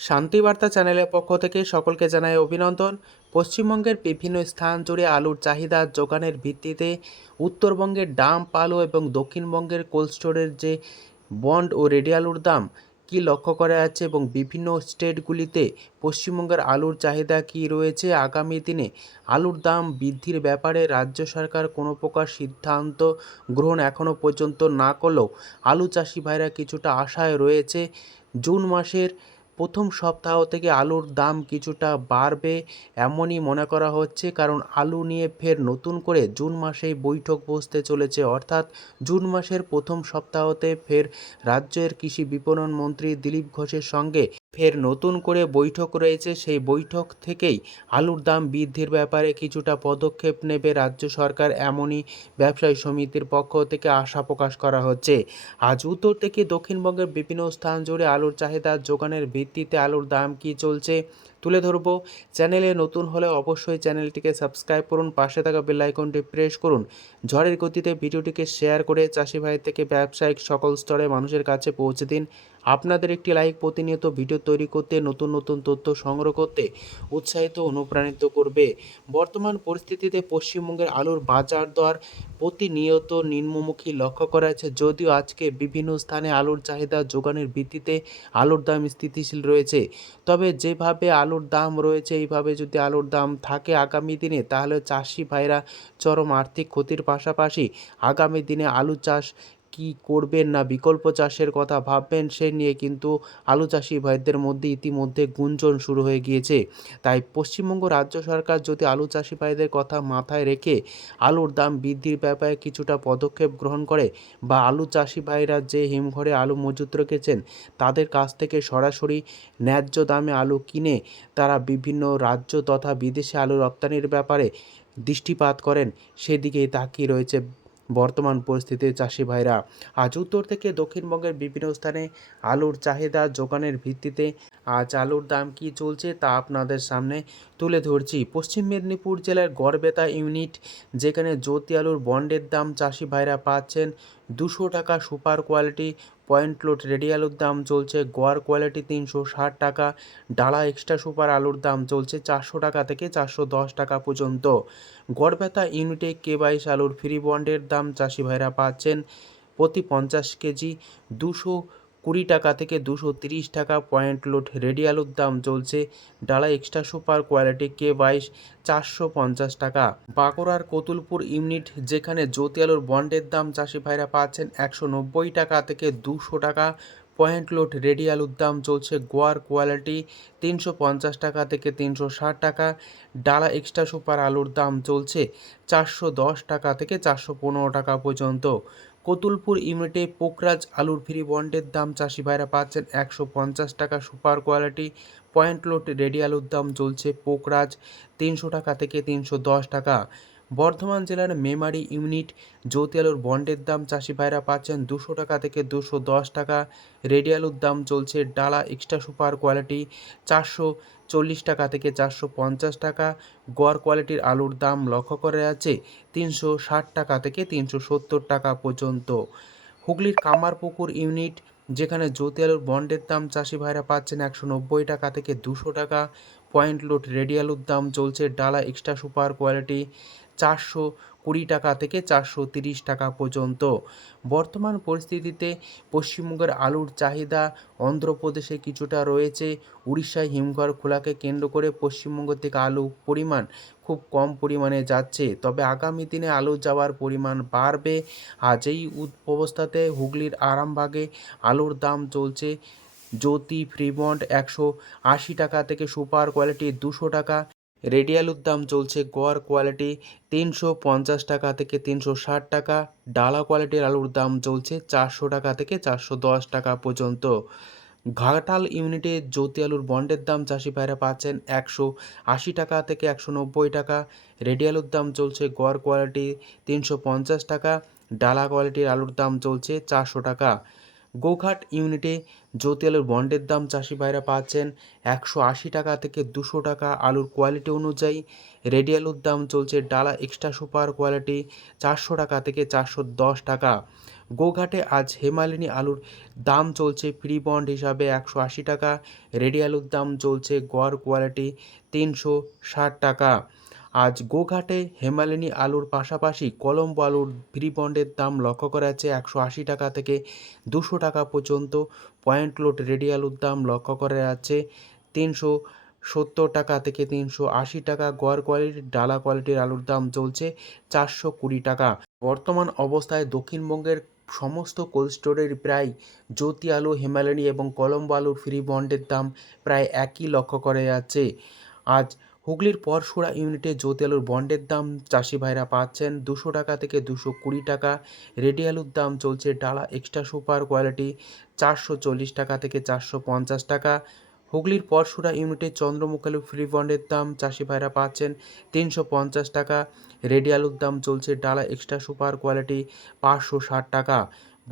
শান্তিবার্তা চ্যানেলের পক্ষ থেকে সকলকে জানাই অভিনন্দন। পশ্চিমবঙ্গের বিভিন্ন স্থান জুড়ে আলুর চাহিদা যোগানের ভিত্তিতে উত্তরবঙ্গের ডাম্প আলু এবং দক্ষিণবঙ্গের কোল্ড স্টোরের যে বন্ড ও রেডি আলুর দাম কি লক্ষ্য করা যাচ্ছে এবং বিভিন্ন স্টেটগুলিতে পশ্চিমবঙ্গের আলুর চাহিদা কি রয়েছে, আগামী দিনে আলুর দাম বৃদ্ধির ব্যাপারে রাজ্য সরকার কোনো প্রকার সিদ্ধান্ত গ্রহণ এখনও পর্যন্ত না করলেও আলু চাষি ভাইরা কিছুটা আশায় রয়েছে। জুন মাসের প্রথম সপ্তাহ থেকে আলুর দাম কিছুটা বাড়বে এমনই মনে করা হচ্ছে, কারণ আলু নিয়ে ফের নতুন করে জুন মাসেই বৈঠক বসতে চলেছে। অর্থাৎ জুন মাসের প্রথম সপ্তাহতে ফের রাজ্যের কৃষি বিপণন মন্ত্রী দিলীপ ঘোষের সঙ্গে ফের নতুন করে বৈঠক রয়েছে। সেই বৈঠক থেকেই আলুর দাম বৃদ্ধির ব্যাপারে কিছুটা পদক্ষেপ নেবে রাজ্য সরকার, এমনই ব্যবসায়ী সমিতির পক্ষ থেকে আশা প্রকাশ করা হচ্ছে। আজ উত্তর থেকে দক্ষিণবঙ্গের বিভিন্ন স্থান জুড়ে আলুর চাহিদা যোগানের ভিত্তিতে আলুর দাম কি চলছে তুলে ধরবো। চ্যানেলে নতুন হলে অবশ্যই চ্যানেলটিকে সাবস্ক্রাইব করুন, পাশে থাকা বেল আইকনটি প্রেস করুন। ঝড়ের গতিতে ভিডিওটিকে শেয়ার করে চাষি ভাই থেকে ব্যবসায়িক সকল স্তরে মানুষের কাছে পৌঁছে দিন। আপনাদের একটি লাইক প্রতিনিয়ত ভিডিও তৈরি করতে, নতুন নতুন তথ্য সংগ্রহ করতে উৎসাহিত অনুপ্রাণিত করবে। বর্তমান পরিস্থিতিতে পশ্চিমবঙ্গের আলুর বাজার দর প্রতিনিয়ত নিম্নমুখী লক্ষ্য করা যাচ্ছে, যদিও আজকে বিভিন্ন স্থানে আলুর চাহিদা যোগানের ভিত্তিতে আলুর দাম স্থিতিশীল রয়েছে। তবে যেভাবে আলুর দাম রয়েছে এইভাবে যদি আলুর দাম থাকে আগামী দিনে, তাহলে চাষি ভাইরা চরম আর্থিক ক্ষতির পাশাপাশি আগামী দিনে আলু চাষ কি করবেন না বিকল্প চাষের কথা ভাববেন, সে নিয়ে কিন্তু আলু চাষি ভাইদের মধ্যে ইতিমধ্যে গুঞ্জন শুরু হয়ে গিয়েছে। তাই পশ্চিমবঙ্গ রাজ্য সরকার যদি আলু চাষি ভাইদের কথা মাথায় রেখে আলুর দাম বৃদ্ধির ব্যাপারে কিছুটা পদক্ষেপ গ্রহণ করে, বা আলু চাষি ভাইরা যে হিমঘরে আলু মজুত রেখেছেন তাদের কাছ থেকে সরাসরি ন্যায্য দামে আলু কিনে তারা বিভিন্ন রাজ্য তথা বিদেশে আলু রপ্তানির ব্যাপারে দৃষ্টিপাত করেন, সেদিকেই তাকিয়ে রয়েছে বর্তমান পরিস্থিতির চাষি ভাইরা। আজ উত্তর থেকে দক্ষিণবঙ্গের বিভিন্ন স্থানে আলুর চাহিদা যোগানের ভিত্তিতে আজ আলুর দাম কি চলছে তা আপনাদের সামনে তুলে ধরছি। পশ্চিম মেদিনীপুর জেলার গড়বেতা ইউনিট, যেখানে জ্যোতি আলুর বন্ডের দাম চাষি ভাইরা পাচ্ছেন 200 টাকা। Super quality point load ready আলুর দাম চলছে গড় কোয়ালিটি 360 টাকা। ডালা এক্সট্রা সুপার আলুর দাম চলছে 400 টাকা থেকে 410 টাকা পর্যন্ত। গড়বেতা ইউনিটে K22 আলুর ফ্রি বন্ডের দাম চাষি ভাইরা পাচ্ছেন প্রতি 50 কেজি 220 টাকা থেকে 230 টাকা। পয়েন্ট লোড রেডি আলুর দাম চলছে ডালা এক্সট্রা সুপার কোয়ালিটি K22 450 টাকা। বাঁকুড়ার কতুলপুর ইউনিট, যেখানে জ্যোতি আলুর বন্ডের দাম চাষি ভাইরা পাচ্ছেন 190 টাকা থেকে 200 টাকা। পয়েন্ট লোড রেডি আলুর দাম চলছে গোয়ার কোয়ালিটি 350 টাকা থেকে 360 টাকা। ডালা এক্সট্রা সুপার আলুর দাম চলছে 410 টাকা থেকে 415 টাকা পর্যন্ত। কতুলপুর ইউনিটে পোকরাজ আলুর ফ্রি বন্ডের দাম চাষি ভাইরা পাচ্ছেন 150 টাকা। Super quality point load ready আলুর দাম চলছে পোকরাজ 300 টাকা থেকে 310 টাকা। বর্ধমান জেলার মেমারি ইউনিট, জ্যোতি আলুর বন্ডের দাম চাষি ভাইরা পাচ্ছেন 200 টাকা থেকে 210 টাকা। রেডি আলুর দাম চলছে ডালা এক্সট্রা সুপার কোয়ালিটি 440 টাকা থেকে 450 টাকা। গড় কোয়ালিটির আলুর দাম লক্ষ্য করা যাচ্ছে 360 টাকা থেকে 370 টাকা পর্যন্ত। হুগলির কামারপুকুর ইউনিট, যেখানে জ্যোতি আলুর বন্ডের দাম চাষি ভাইরা পাচ্ছেন 190 টাকা থেকে 200 টাকা। পয়েন্ট লোড রেডি আলুর দাম চলছে ডালা এক্সট্রা সুপার কোয়ালিটি 420 টাকা থেকে 430 টাকা পর্যন্ত। বর্তমান পরিস্থিতিতে পশ্চিমবঙ্গের আলুর চাহিদা অন্ধ্রপ্রদেশে কিছুটা রয়েছে। উড়িষ্যায় হিমঘর খোলাকে কেন্দ্র করে পশ্চিমবঙ্গ থেকে আলু পরিমাণ খুব কম পরিমাণে যাচ্ছে, তবে আগামী দিনে আলু যাওয়ার পরিমাণ বাড়বে। আজ এই অবস্থাতে হুগলির আরামবাগে আলুর দাম চলছে জ্যোতি ফ্রিবন্ড 180 টাকা থেকে সুপার কোয়ালিটি 200 টাকা। রেডি আলুর দাম চলছে গড় কোয়ালিটি 350 টাকা থেকে 360 টাকা। ডালা কোয়ালিটির আলুর দাম চলছে 400 টাকা থেকে 410 টাকা পর্যন্ত। ঘাটাল ইউনিটে জ্যোতি আলুর বন্ডের দাম চাষি ভাইরা পাচ্ছেন 180 টাকা থেকে 190 টাকা। রেডি আলুর দাম চলছে গড় কোয়ালিটি 350 টাকা। ডালা কোয়ালিটির আলুর দাম চলছে 400 টাকা। গোঘাট ইউনিটে জ্যোতি আলুর বন্ডের দাম চাষি ভাইরা পাচ্ছেন 180 টাকা থেকে 200 টাকা। আলুর কোয়ালিটি অনুযায়ী রেডি আলুর দাম চলছে ডালা এক্সট্রা সুপার কোয়ালিটি 400 টাকা থেকে 410 টাকা। গোঘাটে আজ হেমালিনী আলুর দাম চলছে ফ্রি বন্ড হিসাবে 180 টাকা। রেডি আলুর দাম চলছে গড় কোয়ালিটি 360 টাকা। আজ গোঘাটে হেমালিনী আলুর পাশাপাশি কলম্বো আলুর ফ্রি বন্ডের দাম লক্ষ্য করা যাচ্ছে 180 টাকা থেকে 200 টাকা পর্যন্ত। পয়েন্ট লোড রেডি আলুর দাম লক্ষ্য করা যাচ্ছে 370 টাকা থেকে 380 টাকা। গড় কোয়ালিটির ডালা কোয়ালিটির আলুর দাম চলছে 420 টাকা। বর্তমান অবস্থায় দক্ষিণবঙ্গের সমস্ত কোল্ড স্টোরের প্রায় জ্যোতি আলু, হেমালিনী এবং কলম্বো আলুর ফ্রি বন্ডের দাম প্রায় একই লক্ষ্য করা যাচ্ছে। আজ হুগলির পরশুরা ইউনিটে জ্যোতি আলুর বন্ডের দাম চাষি ভাইরা পাচ্ছেন 200 টাকা থেকে 220 টাকা। রেডি আলুর দাম চলছে ডালা এক্সট্রা সুপার কোয়ালিটি 440 টাকা থেকে 450 টাকা। হুগলির পরশুরা ইউনিটে চন্দ্রমুখী আলু ফ্রি বন্ডের দাম চাষি ভাইরা পাচ্ছেন 350 টাকা। রেডি আলুর দাম চলছে ডালা এক্সট্রা সুপার কোয়ালিটি 560 টাকা।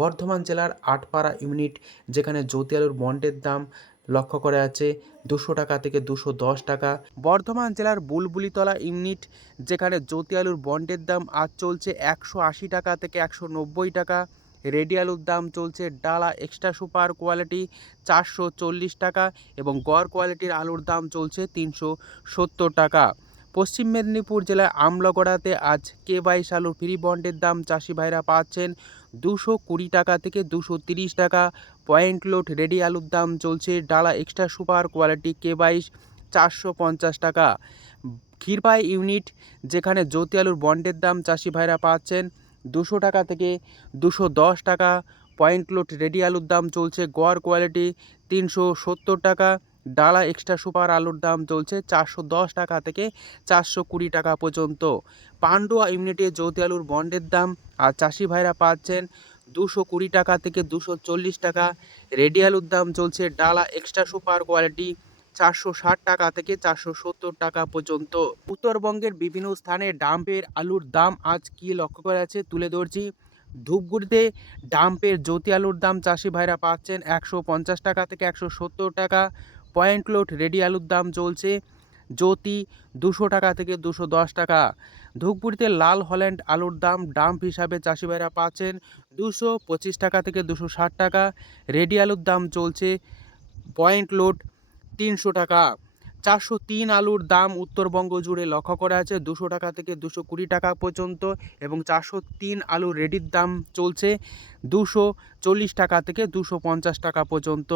বর্ধমান জেলার আটপাড়া ইউনিট যেখানে জ্যোতি আলুর বন্ডের দাম লক্ষ্য করা যাচ্ছে 200 টাকা থেকে 210 টাকা। বর্ধমান জেলার বুলবুলিতলা ইউনিট যেখানে জ্যোতি আলুর বন্ডের দাম আজ চলছে 180 টাকা থেকে 190 টাকা। রেডি আলুর দাম চলছে ডালা এক্সট্রা সুপার কোয়ালিটি 440 টাকা এবং গড় কোয়ালিটির আলুর দাম চলছে 370 টাকা। পশ্চিম মেদিনীপুর জেলার আমলাগড়াতে আজ K22 আলুর ফ্রি বন্ডের দাম চাষি ভাইরা পাচ্ছেন 220 টাকা থেকে 230 টাকা। পয়েন্ট লোড রেডি আলুর দাম চলছে ডালা এক্সট্রা সুপার কোয়ালিটি K22 450 টাকা। ক্ষীরপাই ইউনিট যেখানে জ্যোতি আলুর বন্ডের দাম চাষি ভাইরা পাচ্ছেন 200 টাকা থেকে 210 টাকা। পয়েন্ট লোড রেডি আলুর দাম চলছে গড় কোয়ালিটি 370 টাকা। ডালা এক্সট্রা সুপার আলুর দাম চলছে 410 টাকা থেকে 420 টাকা পর্যন্ত। পান্ডুয়া ইউনিটে জ্যোতি আলুর বন্ডের দাম আর চাষি ভাইরা পাচ্ছেন 220 টাকা থেকে 240 টাকা। রেডি আলুর দাম চলছে ডালা এক্সট্রা সুপার কোয়ালিটি 460 টাকা থেকে 470 টাকা পর্যন্ত। উত্তরবঙ্গের বিভিন্ন স্থানে ডাম্পের আলুর দাম আজ কি লক্ষ্য করা যাচ্ছে তুলে ধরছি। ধূপগুড়িতে ডাম্পের জ্যোতি আলুর দাম চাষি ভাইরা পাচ্ছেন 150 টাকা থেকে 170 টাকা। পয়েন্ট লোড রেডি আলুর দাম চলছে জ্যোতি 200 টাকা থেকে 210 টাকা। ধূপগুড়িতে লাল হল্যান্ড আলুর দাম ডাম্প হিসাবে চাষি ভাইরা পাচ্ছেন 225 টাকা থেকে 260 টাকা। রেডি আলুর দাম চলছে পয়েন্ট লোড 300 টাকা। 403 আলুর দাম উত্তরবঙ্গ জুড়ে লক্ষ্য করা আছে 200 টাকা থেকে 220 টাকা পর্যন্ত এবং 403 আলুর রেডির দাম চলছে 240 টাকা থেকে 250 টাকা পর্যন্ত।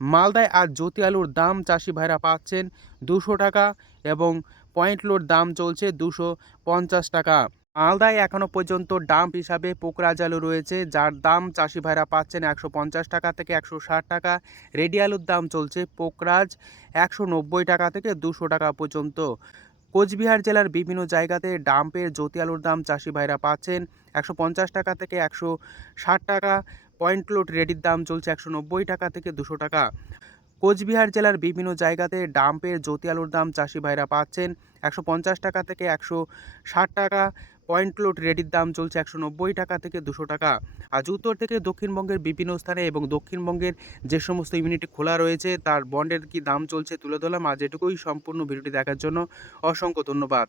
মালদায় আজ জ্যোতি আলুর দাম চাষি ভাইরা পাচ্ছেন 200 টাকা এবং পয়েন্ট লোড দাম চলছে 250 টাকা। মালদায় এখনও পর্যন্ত ডাম্প হিসাবে পোকরাজ আলু রয়েছে যার দাম চাষি ভাইরা পাচ্ছেন 150 টাকা থেকে 160 টাকা। রেডি আলুর দাম চলছে পোকরাজ 190 টাকা থেকে 200 টাকা পর্যন্ত। কোচবিহার জেলার বিভিন্ন জায়গাতে ডাম্পের জ্যোতি আলুর দাম চাষি ভাইরা পাচ্ছেন 150 টাকা থেকে 160 টাকা। পয়েন্ট লোড রেডির দাম চলছে 190 টাকা থেকে 200 টাকা। কোচবিহার জেলার বিভিন্ন জায়গাতে ডাম্পের জ্যোতি আলুর দাম চাষি ভাইরা পাচ্ছেন 150 টাকা থেকে 160 টাকা। পয়েন্ট লোড রেডির দাম চলছে 190 টাকা থেকে 200 টাকা। আজ উত্তর থেকে দক্ষিণবঙ্গের বিভিন্ন স্থানে এবং দক্ষিণবঙ্গের যে সমস্ত ইউনিট খোলা রয়েছে তার বন্ডের কি দাম চলছে তুলে ধরলাম। আজ এটুকুই। সম্পূর্ণ ভিডিওটি দেখার জন্য অসংখ্য ধন্যবাদ।